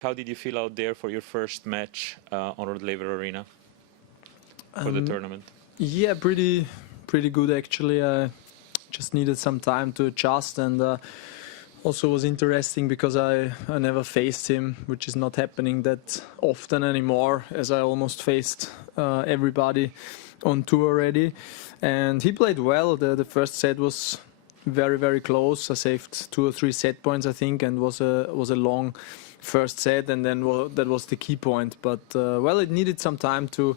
How did you feel out there for your first match on Rod Laver Arena for the tournament? Yeah, pretty good actually. I just needed some time to adjust, and also was interesting because I never faced him, which is not happening that often anymore, as I almost faced everybody on tour already. And he played well. The first set was very close. I saved 2 or 3 set points, I think, and was a long first set, and then that was the key point. But well, it needed some time to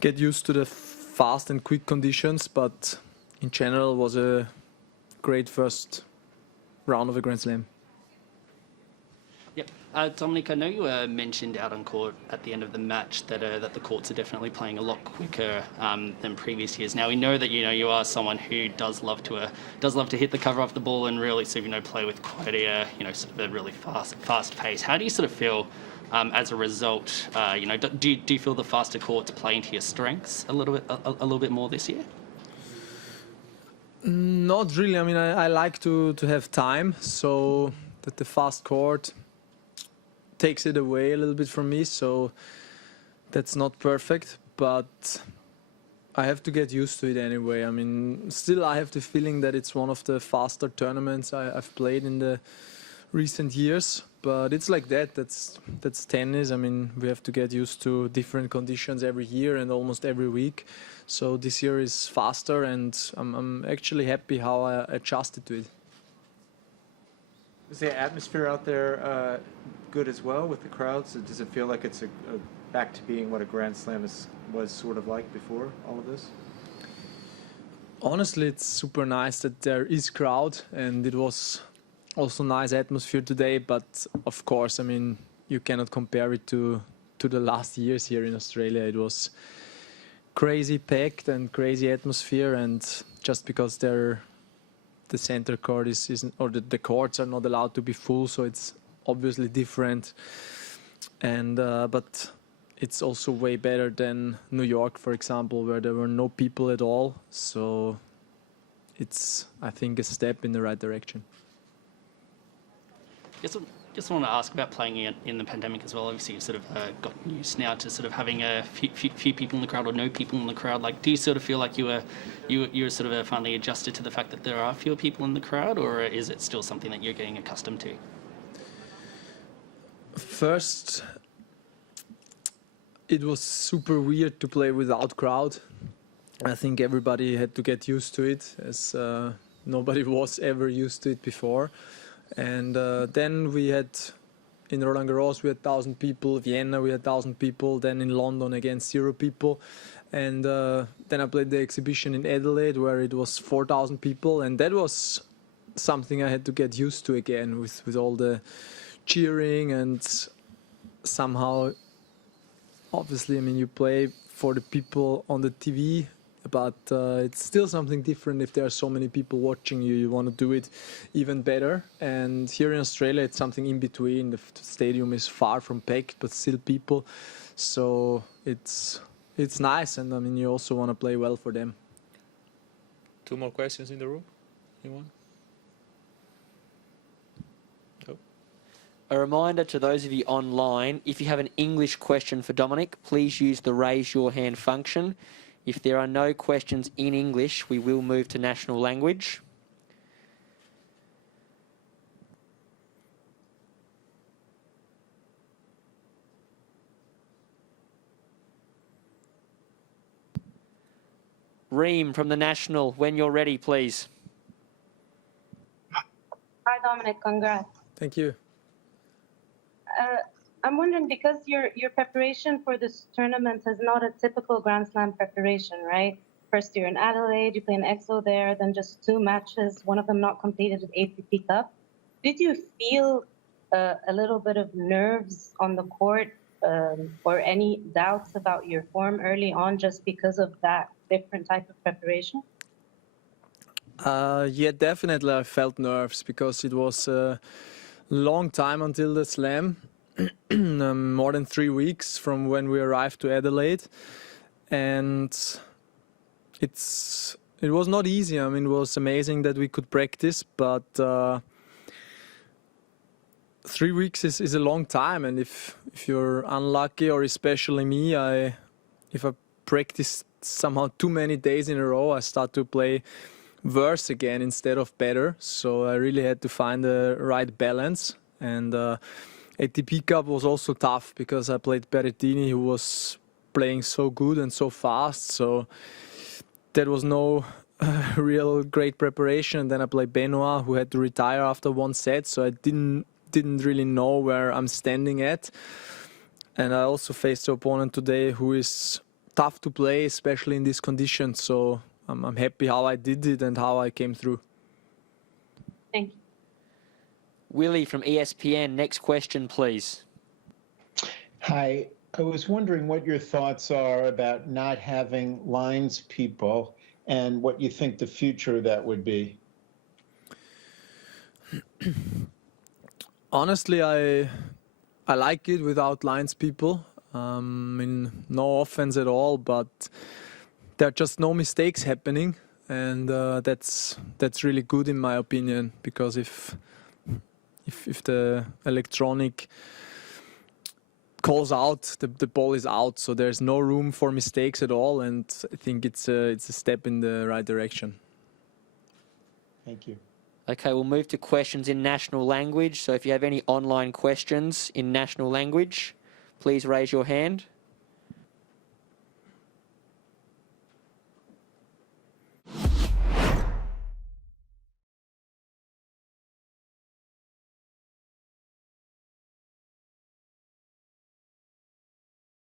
get used to the fast and quick conditions, but in general was a great first round of a Grand Slam. Yep. Dominic, I know you mentioned out on court at the end of the match that the courts are definitely playing a lot quicker than previous years. Now we know that you are someone who does love to hit the cover off the ball and really sort of play with quite a sort of a really fast pace. How do you sort of feel as a result? Do you feel the faster courts play into your strengths a little bit more this year? Not really. I mean, I like to have time, so that the fast court takes it away a little bit from me, so that's not perfect, but I have to get used to it anyway. I mean, still I have the feeling that it's one of the faster tournaments I've played in the recent years, but it's like that. That's tennis. I mean, we have to get used to different conditions every year and almost every week. So this year is faster, and I'm actually happy how I adjusted to it. Is the atmosphere out there good as well with the crowds? Does it feel like it's back to being what a Grand Slam was sort of like before all of this? Honestly, it's super nice that there is crowd, and it was also nice atmosphere today. But of course, I mean, you cannot compare it to the last years here in Australia. It was crazy packed and crazy atmosphere, and just because the center court isn't, or the courts are not allowed to be full, so it's obviously different. And but it's also way better than New York, for example, where there were no people at all. So it's, I think, a step in the right direction. Just want to ask about playing in the pandemic as well. Obviously, you've sort of gotten used now to sort of having a few people in the crowd or no people in the crowd. Like, do you sort of feel like you're sort of finally adjusted to the fact that there are fewer people in the crowd, or is it still something that you're getting accustomed to? First, it was super weird to play without crowd. I think everybody had to get used to it, as nobody was ever used to it before. And then we had, in Roland Garros, we had 1,000 people. Vienna, we had 1,000 people. Then in London, again, 0 people. And then I played the exhibition in Adelaide, where it was 4,000 people. And that was something I had to get used to again, with all the cheering. And somehow, obviously, I mean, you play for the people on the TV, but it's still something different if there are so many people watching you. You want to do it even better. And here in Australia, it's something in between. The stadium is far from packed, but still people. So it's nice, and I mean, you also want to play well for them. 2 more questions in the room? Anyone? No? A reminder to those of you online, if you have an English question for Dominic, please use the raise your hand function. If there are no questions in English, we will move to national language. Reem from the National, when you're ready, please. Hi, Dominic. Congrats. Thank you. I'm wondering, because your preparation for this tournament is not a typical Grand Slam preparation, right? First you're in Adelaide, you play an EXO there, then just 2 matches, one of them not completed at ATP Cup. Did you feel a little bit of nerves on the court or any doubts about your form early on just because of that different type of preparation? Yeah, definitely I felt nerves, because it was a long time until the slam. More than 3 weeks from when we arrived to Adelaide, and it was not easy. I mean, it was amazing that we could practice, but 3 weeks is a long time, and if you're unlucky, or especially me, if I practice somehow too many days in a row, I start to play worse again instead of better. So I really had to find the right balance. And ATP Cup was also tough because I played Berrettini, who was playing so good and so fast. So that was no real great preparation. And then I played Benoit, who had to retire after one set. So I didn't really know where I'm standing at. And I also faced the opponent today who is tough to play, especially in these conditions. So I'm happy how I did it and how I came through. Thank you. Willie from ESPN, next question, please. Hi, I was wondering what your thoughts are about not having lines people and what you think the future of that would be. Honestly, I like it without lines people. I mean, no offense at all, but there are just no mistakes happening, and that's really good in my opinion. Because if the electronic calls out, the ball is out, so there's no room for mistakes at all, and I think it's a step in the right direction. Thank you. Okay, we'll move to questions in national language. So if you have any online questions in national language, please raise your hand.